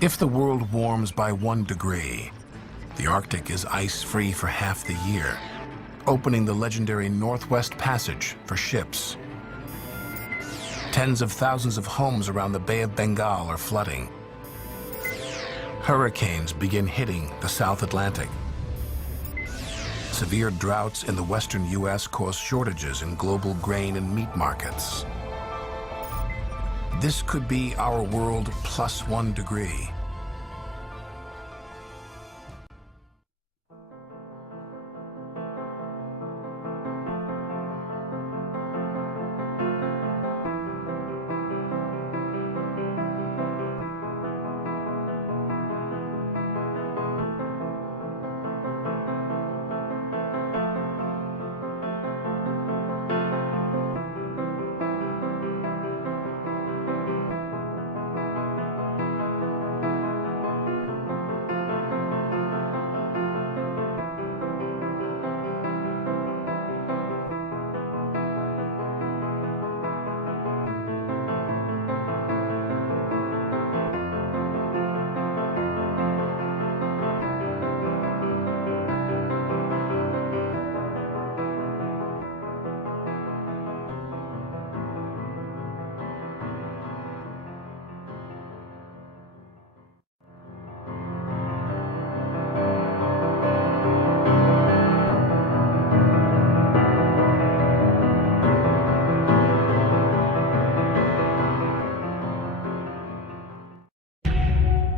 If the world warms by 1 degree, the Arctic is ice-free for half the year, opening the legendary Northwest Passage for ships. Tens of thousands of homes around the Bay of Bengal are flooding. Hurricanes begin hitting the South Atlantic. Severe droughts in the western U.S. cause shortages in global grain and meat markets. This could be our world plus 1 degree.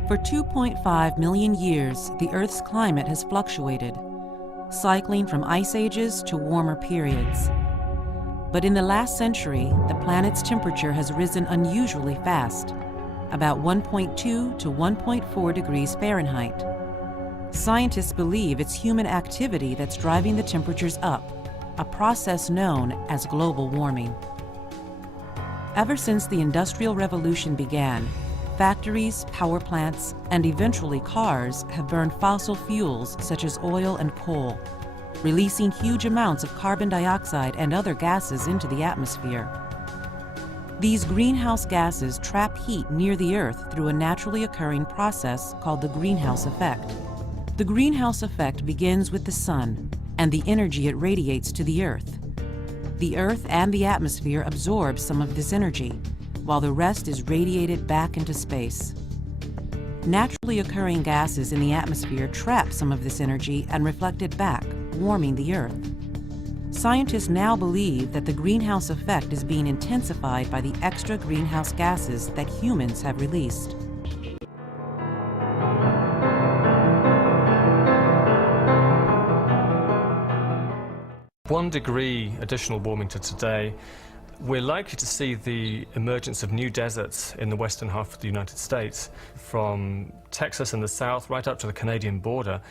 For 2.5 million years, the Earth's climate has fluctuated, cycling from ice ages to warmer periods. But in the last century, the planet's temperature has risen unusually fast, about 1.2 to 1.4 degrees Fahrenheit. Scientists believe it's human activity that's driving the temperatures up, a process known as global warming. Ever since the Industrial Revolution began, factories, power plants, and eventually cars have burned fossil fuels such as oil and coal, releasing huge amounts of carbon dioxide and other gases into the atmosphere. These greenhouse gases trap heat near the Earth through a naturally occurring process called the greenhouse effect. The greenhouse effect begins with the sun and the energy it radiates to the Earth. The Earth and the atmosphere absorb some of this energy, while the rest is radiated back into space. Naturally occurring gases in the atmosphere trap some of this energy and reflect it back, warming the Earth. Scientists now believe that the greenhouse effect is being intensified by the extra greenhouse gases that humans have released. One degree additional warming to today, we're likely to see the emergence of new deserts in the western half of the United States, from Texas in the south right up to the Canadian border,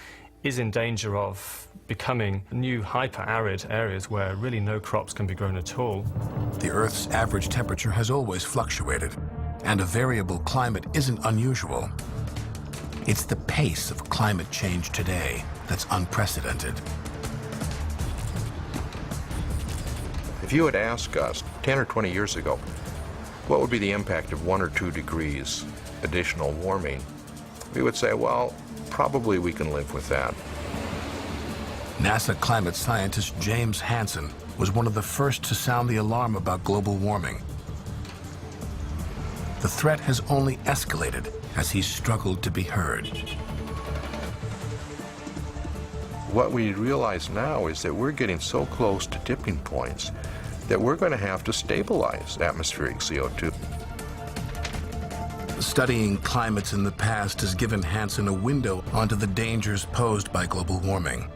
is in danger of becoming new hyper-arid areas where really no crops can be grown at all. The Earth's average temperature has always fluctuated, and a variable climate isn't unusual. It's the pace of climate change today that's unprecedented. If you had asked us 10 or 20 years ago, what would be the impact of 1 or 2 degrees additional warming, we would say, well, probably we can live with that. NASA climate scientist James Hansen was one of the first to sound the alarm about global warming. The threat has only escalated as he's struggled to be heard. What we realize now is that we're getting so close to tipping points that we're going to have to stabilize atmospheric CO2. Studying climates in the past has given Hansen a window onto the dangers posed by global warming.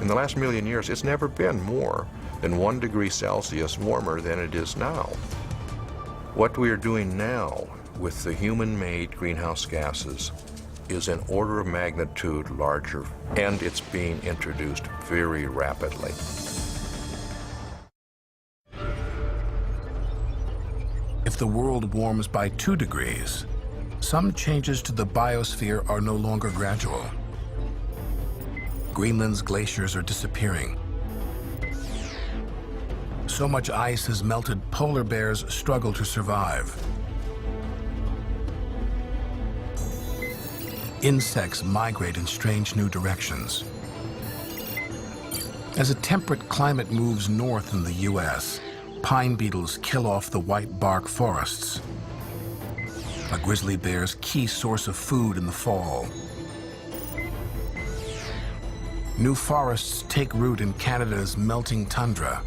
In the last million years, it's never been more than 1 degree Celsius warmer than it is now. What we are doing now with the human-made greenhouse gases is an order of magnitude larger, and it's being introduced very rapidly. If the world warms by 2 degrees, some changes to the biosphere are no longer gradual. Greenland's glaciers are disappearing. So much ice has melted, polar bears struggle to survive. Insects migrate in strange new directions. As a temperate climate moves north in the U.S., pine beetles kill off the white bark forests, a grizzly bear's key source of food in the fall. New forests take root in Canada's melting tundra.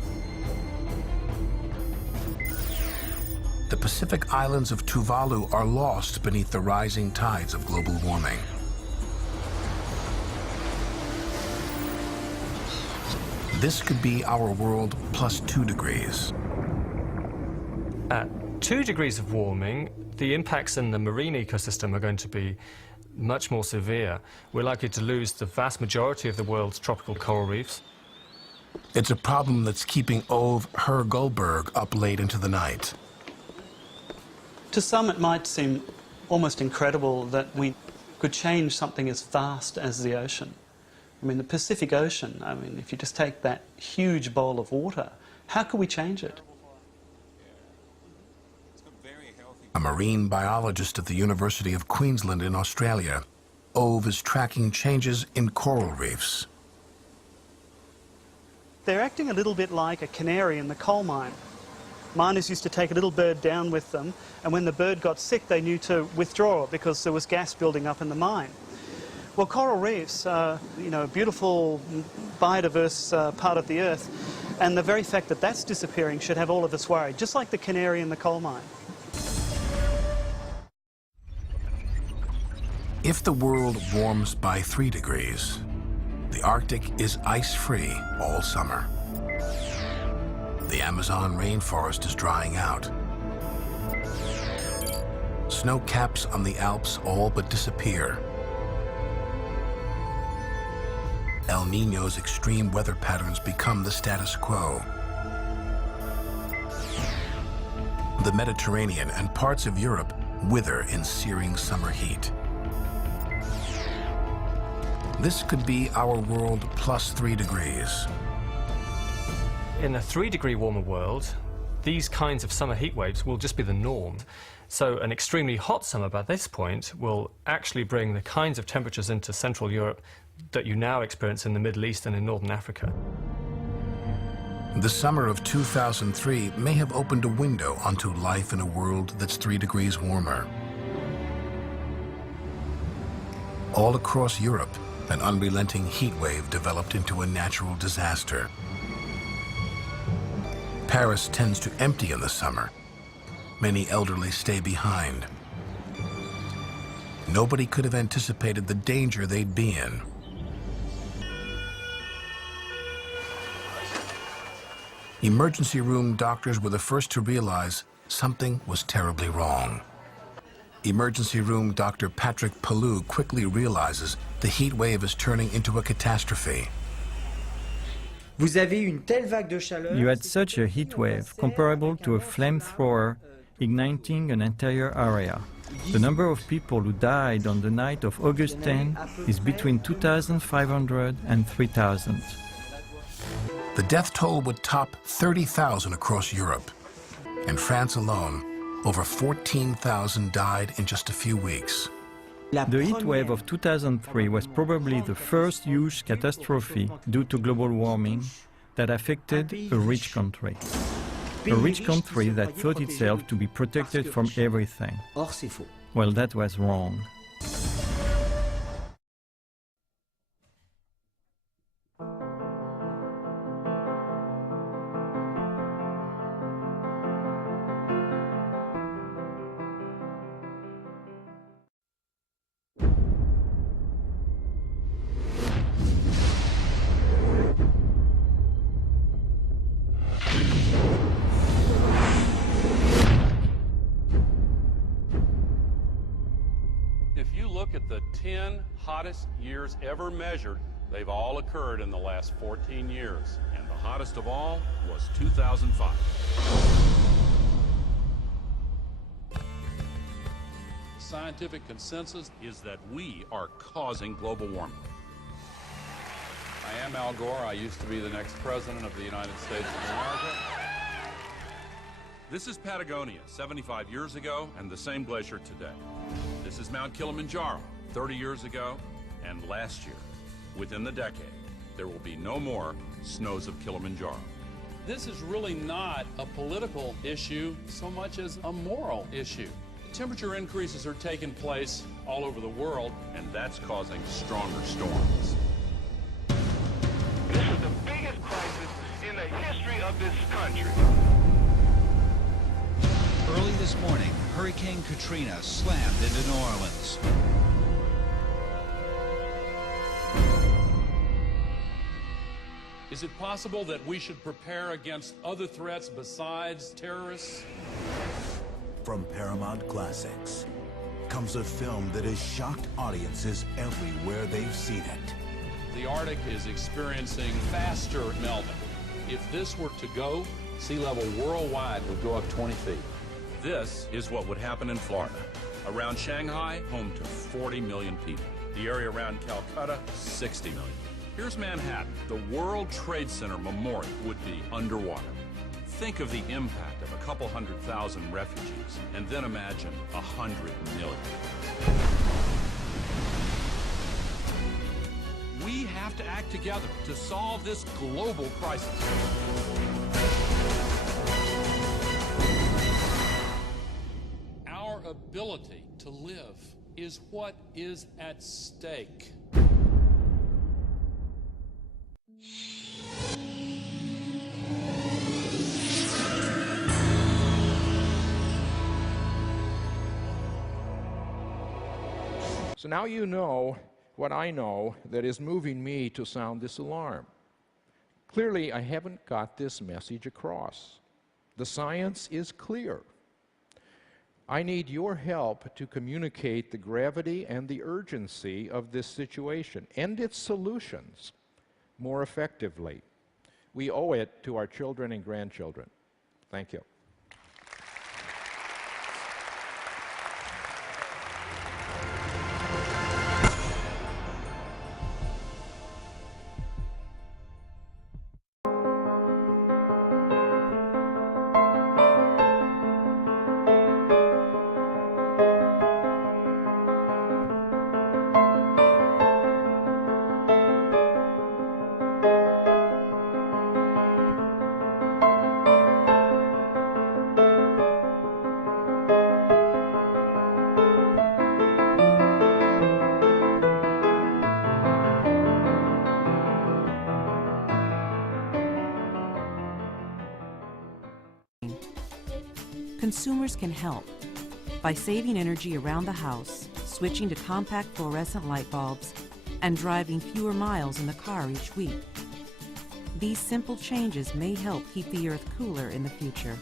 The Pacific islands of Tuvalu are lost beneath the rising tides of global warming. This could be our world plus 2 degrees. At 2 degrees of warming, the impacts in the marine ecosystem are going to be much more severe. We're likely to lose the vast majority of the world's tropical coral reefs. It's a problem that's keeping Ove Goldberg up late into the night. To some, it might seem almost incredible that we could change something as vast as the ocean. I mean, the Pacific Ocean, I mean, if you just take that huge bowl of water, how could we change it? A marine biologist at the University of Queensland in Australia, Ove is tracking changes in coral reefs. They're acting a little bit like a canary in the coal mine. Miners used to take a little bird down with them, and when the bird got sick, they knew to withdraw because there was gas building up in the mine. Well, coral reefs are, a beautiful, biodiverse part of the Earth, and the very fact that that's disappearing should have all of us worried, just like the canary in the coal mine. If the world warms by 3 degrees, the Arctic is ice-free all summer. The Amazon rainforest is drying out. Snow caps on the Alps all but disappear. El Niño's extreme weather patterns become the status quo. The Mediterranean and parts of Europe wither in searing summer heat. This could be our world plus 3 degrees. In a 3-degree warmer world, these kinds of summer heat waves will just be the norm. So an extremely hot summer by this point will actually bring the kinds of temperatures into Central Europe that you now experience in the Middle East and in Northern Africa. The summer of 2003 may have opened a window onto life in a world that's 3 degrees warmer. All across Europe, an unrelenting heat wave developed into a natural disaster. Paris tends to empty in the summer. Many elderly stay behind. Nobody could have anticipated the danger they'd be in. Emergency room doctors were the first to realize something was terribly wrong. Emergency room Dr. Patrick Pellew quickly realizes the heat wave is turning into a catastrophe. You had such a heat wave comparable to a flamethrower igniting an entire area. The number of people who died on the night of August 10 is between 2,500 and 3,000. The death toll would top 30,000 across Europe. In France alone, over 14,000 died in just a few weeks. The heat wave of 2003 was probably the first huge catastrophe due to global warming that affected a rich country. A rich country that thought itself to be protected from everything. Well, that was wrong. If you look at the 10 hottest years ever measured, they've all occurred in the last 14 years. And the hottest of all was 2005. The scientific consensus is that we are causing global warming. I am Al Gore. I used to be the next president of the United States of America. This is Patagonia, 75 years ago, and the same glacier today. This is Mount Kilimanjaro, 30 years ago, and last year. Within the decade, there will be no more snows of Kilimanjaro. This is really not a political issue so much as a moral issue. Temperature increases are taking place all over the world, and that's causing stronger storms. This is the biggest crisis in the history of this country. Early this morning, Hurricane Katrina slammed into New Orleans. Is it possible that we should prepare against other threats besides terrorists? From Paramount Classics comes a film that has shocked audiences everywhere they've seen it. The Arctic is experiencing faster melting. If this were to go, sea level worldwide would go up 20 feet. This is what would happen in Florida. Around Shanghai, home to 40 million people. The area around Calcutta, 60 million. Here's Manhattan. The World Trade Center Memorial would be underwater. Think of the impact of a couple 100,000 refugees, and then imagine 100 million. We have to act together to solve this global crisis. Our ability to live is what is at stake. So now you know what I know that is moving me to sound this alarm. Clearly, I haven't got this message across. The science is clear. I need your help to communicate the gravity and the urgency of this situation and its solutions more effectively. We owe it to our children and grandchildren. Thank you. Consumers can help by saving energy around the house, switching to compact fluorescent light bulbs, and driving fewer miles in the car each week. These simple changes may help keep the Earth cooler in the future.